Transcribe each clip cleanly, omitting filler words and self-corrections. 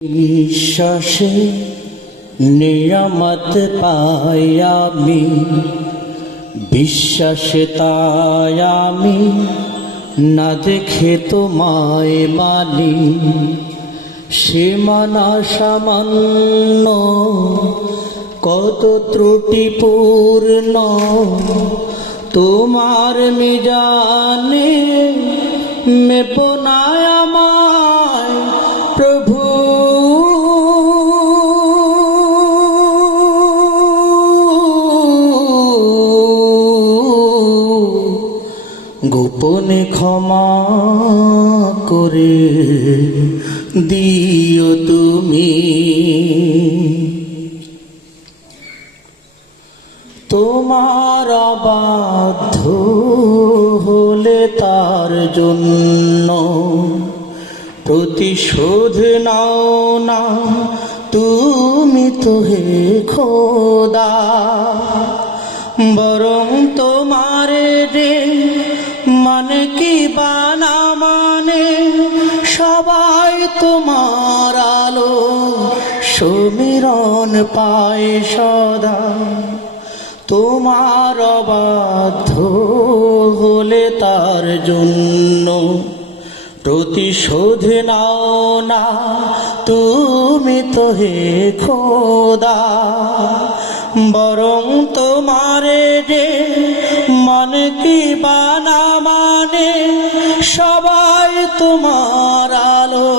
বিশ্বাসে নিয়ামত পাই আমি, বিশ্বাসে তাই আমি না দেখে তোমায় মানি। সে মানা সামান্য কত ত্রুটিপূর্ণ, তোমার মিজানে মেপো না আমায় প্রভু। গোপনে ক্ষমা করে দিও তুমি, তোমার অবাধ্য হলে তার জন্য প্রতিশোধ নাও না তুমি তো হে খোদা। বরং তোমারে যে মানে কি বানা মানে সবাই তোমার আলো সমীরণ পায় সদা। তোমার অবাধ্য হলে তার জন্য প্রতিশোধ নাও না তুমি তো হে খোদা। বরং তোমারে যে মানে কি বানা মানে সবাই তোমার আলো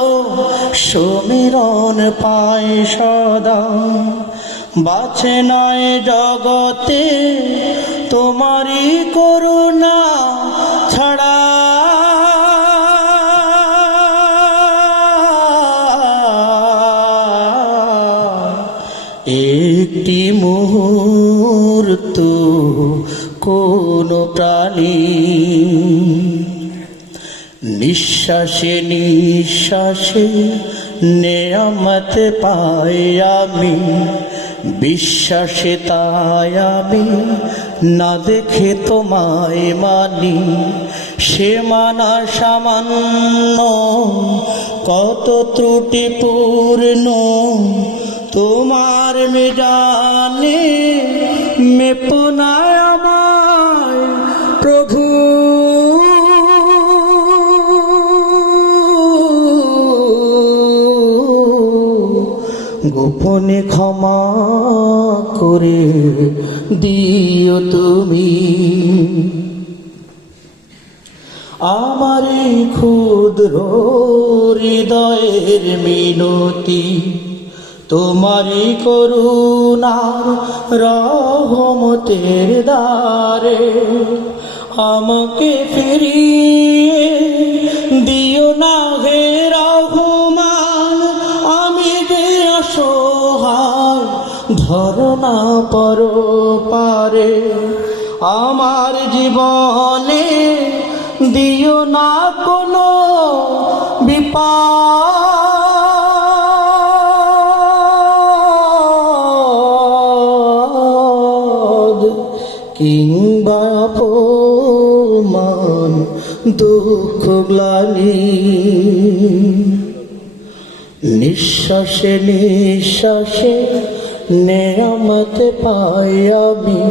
সমীরণ পায় সদা। বাঁচে নয় জগতে তোমারই করুণা ছাড়া, একটি মুহূর্ত কোন প্রাণী নিঃশ্বাসে নিঃশ্বাসে নেয়ামত পাই আমি, বিশ্বাসে তাই আমি না দেখে তোমায় মানি। সে মানা সামান্য কত ত্রুটিপূর্ণ, তোমার মিজানে মেপো না আমায় প্রভু। গোপনে ক্ষমা করে দিও তুমি আমার ক্ষুদ্র হৃদয়ের মিনতি। তোমারই করুণার রহমতের দ্বারে আমাকে ফিরিয়ে দিও না হে রহমান। আমি যে অসহায় ধরনা পরপারে, আমার জীবনে দিও না কোনো বিপদ কিংবা অপমান দুঃখ গ্লানি। নিঃশ্বাসে নিঃশ্বাসে নেয়ামত পাই আমি,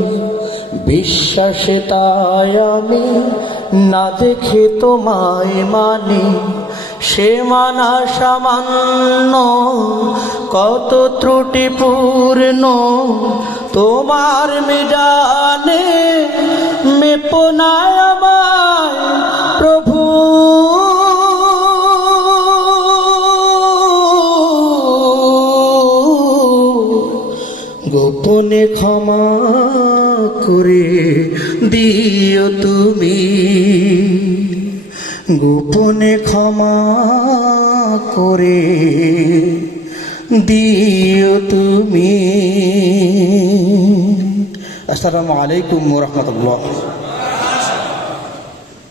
বিশ্বাসে তাই আমি না দেখে তোমায় মানি। সে মানা সামান্য কত ত্রুটিপূর্ণ, তোমার মিজানে মেপো না আমায় প্রভু। গোপনে ক্ষমা করে দিও তুমি, গোপনে ক্ষমা করে দিও তুমি। আসসালামু আলাইকুম ওয়া রাহমাতুল্লাহ।